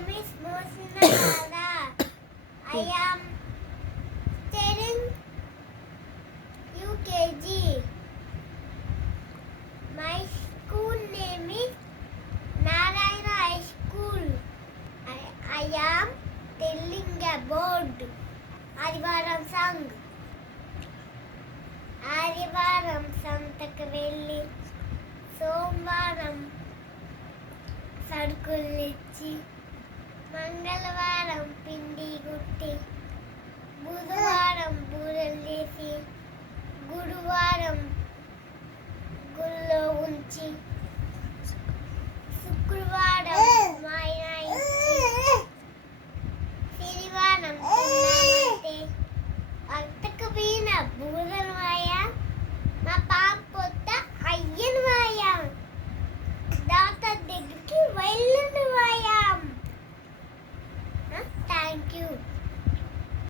name is Mohsina Dada. I am studying UKG. My school name is Narayana High School. I am telling about Adivaram song. ఆదివారం సంతకు వెళ్ళి సోమవారం సరుకులు ఇచ్చి మంగళవారం పిండి గుట్టి బుధవారం బూరెలు చేసి గురువారం గుళ్ళో ఉంచి శుక్రవారం మాయన ఇచ్చి శనివారం తిన్నామంటే అత్తకు పోయిన బూరెలు మాయ మా పాప పొత్త అయ్యను మాయా డాక్టర్ దగ్గరికి వెళ్ళను మాయా థ్యాంక్ యూ